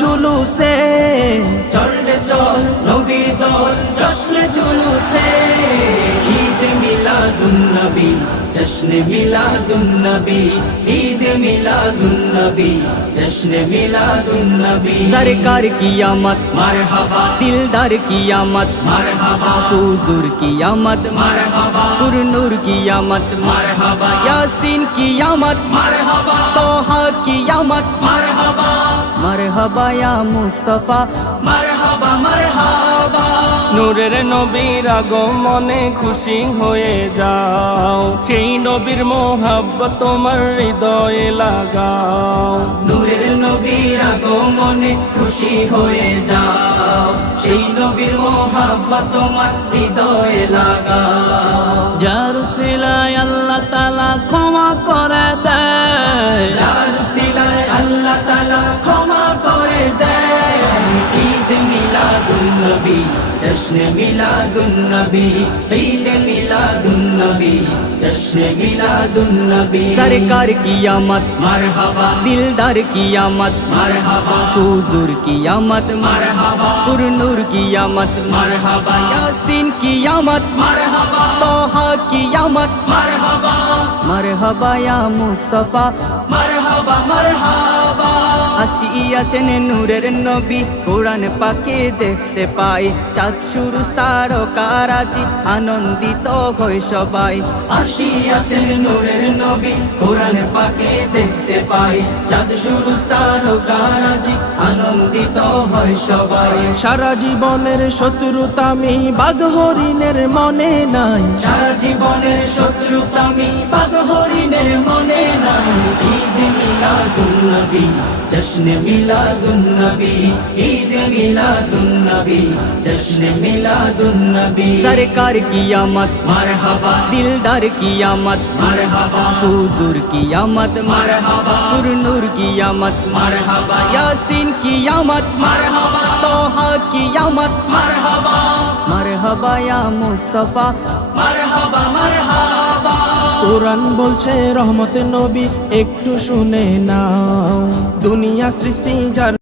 জুলুসে, চল রে চল নবীর দল জশ্নে জুলুসে, ঈদ মিলাদুন নবী জশ্নে মিলাদুন নবী, ঈদ মিলাদুন নবী জশ্নে মিলাদুন নবী। सरकार की आमद मरहबा, दिलदार की आमद मरहबा, हुजूर की आमद मरहबा, पुरनूर की आमद मरहबा, यासीन की आमद मरहबा, तोहा की आमद मरहबा, मरहबा या मुस्तफा मरहबा, मरहबा। নূরের নবীর আগমনে খুশি হয়ে যাও, সেই নবীর মোহাব্বত তোমার হৃদয়ে লাগাও। নূরের নবীর আগমনে খুশি হয়ে যাও, সেই নবীর মোহাব্বত তোমার হৃদয়ে লাগাও। যার সিলায় আল্লাহ তাআলা ক্ষমা করে দেয়, যার উসিলায় আল্লাহ তাআলা ক্ষমা করে দেয়। ঈদ মিলাদুন নবী জশ্নে মিলাদুন নবী, ঈদ মিলাদুন নবী জশ্নে মিলাদুন নবী। सरकार की आमद मरहबा, दिलदार की आमद मरहबा, हुजूर की आमद मरहबा, पुरनूर की आमद मरहबा, यासीन की आमद मरहबा, तोहा की आमद मरहबा, मरहबा या मुस्तफा मरहबा, मरहबा। আসিয়াছেন নূরের নবী, কোরআন পাকে দেখতে পাই, চাঁদ শুরু তারকারাজি আনন্দিত হয় সবাই। আসিয়াছেন নূরের নবী, কোরআন পাকে দেখতে পাই, চাঁদ শুরু তারকারাজি আনন্দিত হয় সবাই। সারা জীবনের শত্রুতা আমি বাঘ হরিণের মনে নাই, সারা জীবনের শত্রুতা আমি বাঘ হরিণের মনে নাই। ঈদ মিলাদুন নবী জশ্নে মিলাদুন নবী, ঈদ মিলাদুন নবী জশ্নে মিলাদুন নবী। सरकार की आमद मरहबा, दिलदार की आमद मरहबा, हुजूर की आमद मरहबा, पुरनूर की आमद मरहबा, यासीन की आमद मरहबा, तोहा की आमद मरहबा, मरहबा या मुस्तफा मरहबा, मरहबा। কোরআন বলছে রহমতে নবী একটু শুনে নাও, দুনিয়া সৃষ্টি যার